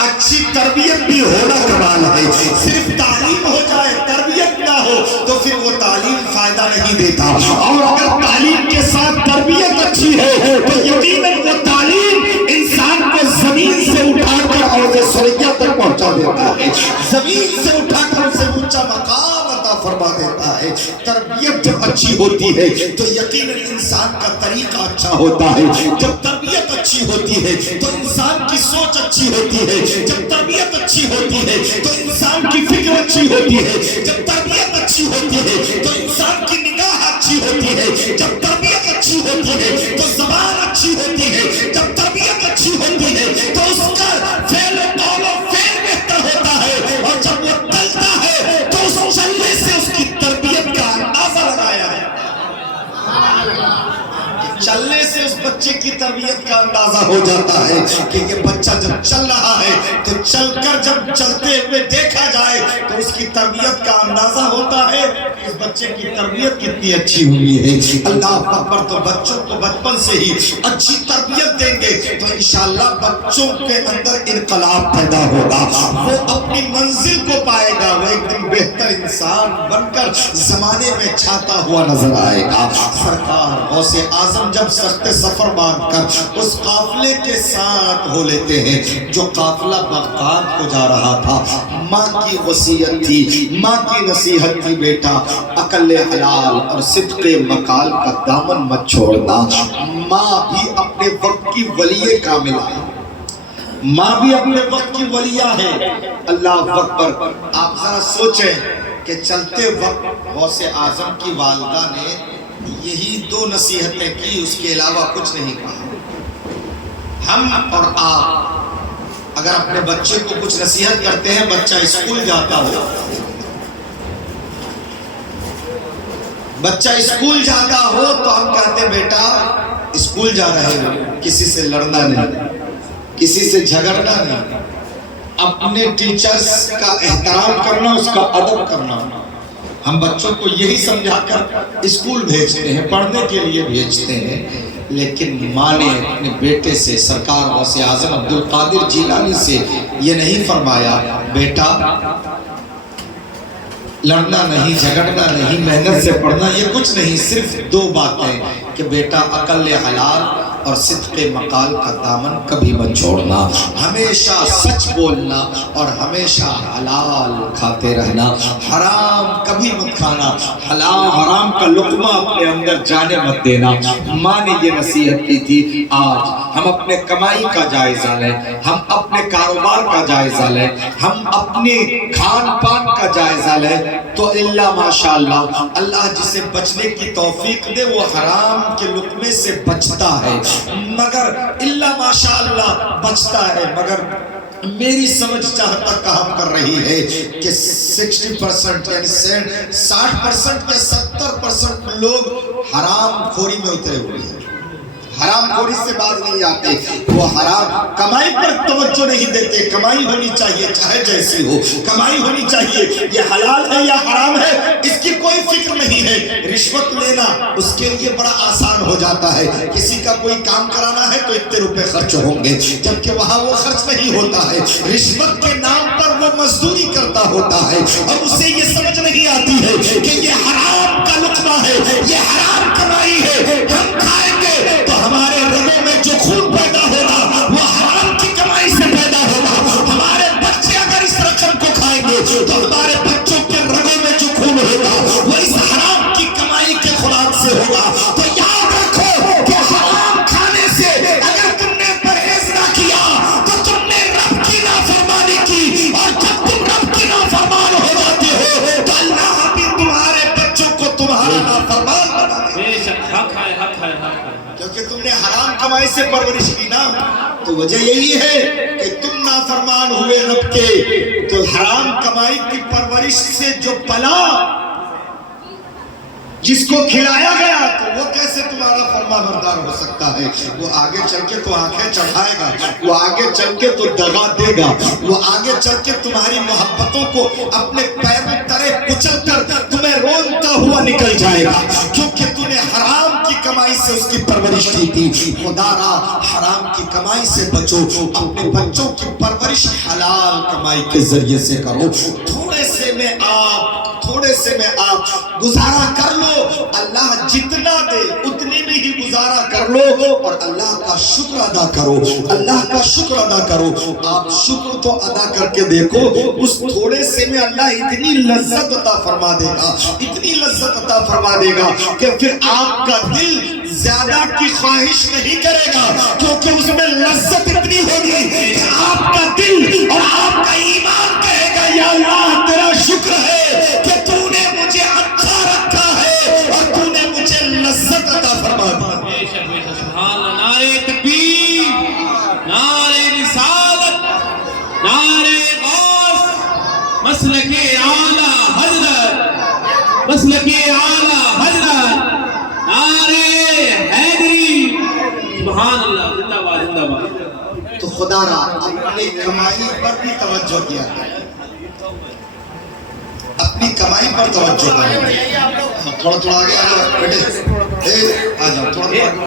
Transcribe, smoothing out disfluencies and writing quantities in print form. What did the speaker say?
اچھی تربیت بھی ہونا کمال ہے. صرف تعلیم ہو جائے تربیت نہ ہو تو پھر وہ تعلیم فائدہ نہیں دیتا. اور اگر تعلیم کے ساتھ تربیت اچھی ہے تو یقیناً وہ تعلیم انسان کو زمین سے اٹھا کر عرض ثریا تک پہنچا دیتا ہے, زمین سے اٹھا کر اسے اونچا مقام عطا فرما دیتا ہے. تربیت جب اچھی ہوتی ہے تو یقیناً انسان کا طریقہ اچھا ہوتا ہے. جب تربیت اچھی ہوتی ہے تو انسان کی سوچ اچھی ہوتی ہے. جب تربیت اچھی ہوتی ہے تو انسان کی فکر اچھی ہوتی ہے. جب تربیت اچھی ہوتی ہے تو انسان کی نگاہ اچھی ہوتی ہے. جب تربیت اچھی ہوتی ہے تو زبان اچھی ہوتی ہے. جب تربیت اچھی ہوتی ہے تو اس کا فعل و قول و فعل بہتر ہوتا ہے. اور جب وہ چلتا ہے تو اس چلنے سے اس کی تربیت کا اندازہ لگایا ہے. چلنے سے اس بچے کی تربیت کا اندازہ ہو جاتا ہے کہ یہ بچہ جب چل رہا ہے تو چل کر جب چلتے ہوئے دیکھا جائے تو اس کی تربیت کا اندازہ ہوتا ہے اس بچے کی تربیت کتنی اچھی ہوئی ہے. اللہ اکبر. تو بچوں کو بچپن سے ہی اچھی تربیت دیں گے تو انشاءاللہ بچوں کے اندر انقلاب پیدا ہوگا. وہ اپنی منزل کو پائے گا. وہ ایک دن بہتر انسان بن کر زمانے میں چھاتا ہوا نظر آئے گا. سرکار غوث اعظم جب سخت سفر باندھ کر اس قافلے کے ساتھ ہو لیتے ہیں جو قافلہ بغداد کو جا رہا تھا. ماں کی وصیت تھی, ماں کی نصیحت تھی, بیٹا عقل حلال اور صدق مقال کا دامن مت چھوڑنا. ماں بھی اپنے وقت کی ولی کاملہ ہے. ماں بھی اپنے وقت کی ولیہ ہے. اللہ اکبر. آپ ذرا سوچیں کہ چلتے وقت غوث اعظم کی والدہ نے یہی دو نصیحتیں کی, اس کے علاوہ کچھ نہیں کہا. ہم اور آپ اگر اپنے بچے کو کچھ نصیحت کرتے ہیں, بچہ اسکول جاتا ہو, بچہ اسکول جاتا ہو تو ہم کہتے ہیں بیٹا اسکول جا رہے ہو, کسی سے لڑنا نہیں, کسی سے جھگڑنا نہیں, اپنے ٹیچرز کا احترام کرنا, اس کا ادب کرنا. ہم بچوں کو یہی سمجھا کر اسکول بھیجتے ہیں, پڑھنے کے لیے بھیجتے ہیں. لیکن ماں نے اپنے بیٹے سے, سرکار غوث اعظم عبد القادر جیلانی سے یہ نہیں فرمایا بیٹا لڑنا نہیں, جھگڑنا نہیں, محنت سے پڑھنا, یہ کچھ نہیں. صرف دو باتیں کہ بیٹا عقل حلال اور صدق مقال کا دامن کبھی مت چھوڑنا. ہمیشہ سچ بولنا اور ہمیشہ حلال کھاتے رہنا. حرام کبھی مت کھانا. حرام کا لقمہ اپنے اندر جانے مت دینا. ماں نے یہ نصیحت کی تھی. آج ہم اپنے کمائی کا جائزہ لیں, ہم اپنے کاروبار کا جائزہ لیں, ہم اپنے کھان پان کا جائزہ لیں تو اللہ ماشاءاللہ اللہ جسے بچنے کی توفیق دے وہ حرام کے لقمے سے بچتا ہے, مگر اللہ ماشاءاللہ بچتا ہے. مگر میری سمجھ چاہت تک کام کر رہی ہے کہ 60% یعنی 60% یا 70% لوگ حرام خوری میں اترے ہوئے ہیں. حرام خوری سے باز نہیں آتے. وہ حرام کمائی پر توجہ نہیں دیتے. کمائی ہونی چاہیے چاہے جیسی ہو, کمائی ہونی چاہیے. یہ حلال ہے یا حرام ہے اس کی کوئی فکر نہیں ہے. رشوت لینا اس کے لیے بڑا آسان ہو جاتا ہے. کسی کا کوئی کام کرانا ہے تو اتنے روپے خرچ ہوں گے, جبکہ وہاں وہ خرچ نہیں ہوتا ہے. رشوت کے نام پر وہ مزدوری کرتا ہوتا ہے اور اسے یہ سمجھ نہیں آتی ہے کہ یہ حرام کا لقمہ ہے, یہ حرام کمائی ہے. ہم کھائیں گے تو ہمارے رگوں میں جو خون پیدا ہوگا وہ حرام کی کمائی سے پیدا ہوگا. ہمارے بچے اگر اس رقم کو کھائیں گے تو ہمارے بچوں کے رگوں میں جو خون ہوگا وہ اس حرام کی کمائی کے خوراک سے ہوگا. تو یاد رکھو کہ حرام کھانے سے اگر تم نے پرہیز نہ کیا تو تم نے رب کی نافرمانی کی, اور جب تم رب کی نافرمان ہو جاتے ہو تو اللہ بھی تمہارے بچوں کو تمہارا نافرمان بنا دے. بے شک حق ہے, حق ہے, حق ہے. کیونکہ تم نے حرام کمائی سے پرورش کی نا, تو وجہ یہی ہے کہ تم نافرمان ہوئے رب کے. تو حرام کمائی کی پرورش سے جو پلا جس کو کھلایا گیا تو وہ کیسے تمہارا فرما بردار ہو سکتا ہے؟ وہ آگے چل کے تو آنکھیں چڑھائے گا, وہ آگے چل کے تو دغا دے گا, وہ آگے چل کے تمہاری محبتوں کو اپنے پیروں تلے کچل کر تمہیں رونتا ہوا نکل جائے گا, کیونکہ تم نے حرام کی کمائی کمائی سے اس کی پرورش کی تھی. خدا را حرام کی کمائی سے بچو, اپنے بچوں کی پرورش حلال کمائی کے ذریعے سے کرو. تھوڑے سے میں آپ گزارا کر لو, اللہ جتنا دے اتنی بھی ہی گزارا کر لو, اور اللہ کا شکر ادا کرو, اللہ کا شکر ادا کرو. آپ شکر تو ادا کر کے دیکھو, اس تھوڑے سے میں اللہ اتنی لذت عطا فرما دے گا, اتنی لذت عطا فرما دے گا کہ پھر آپ کا دل زیادہ کی خواہش نہیں کرے گا, کیونکہ اس میں لذت اتنی ہوگی کہ آپ کا دل اور آپ کا ایمان کہے گا یا اللہ تیرا شکر ہے کہ تو نے مجھے اچھا رکھا ہے اور تو نے مجھے لذت عطا فرما دی. سبحان اللہ. نعرہ تکبیر, نعرہ رسالت, نعرہ غوث, مسلک اعلی حضرت, مسلک اعلی حضرت, نعرہ حیدری. سبحان اللہ. زندہ باد, زندہ باد. تو خدا را اپنی کمائی پر بھی توجہ کیا, اپنی کمائی پر توجہ کریں. تھوڑا آگے آ جاؤ بیٹے, آ جاؤ تھوڑا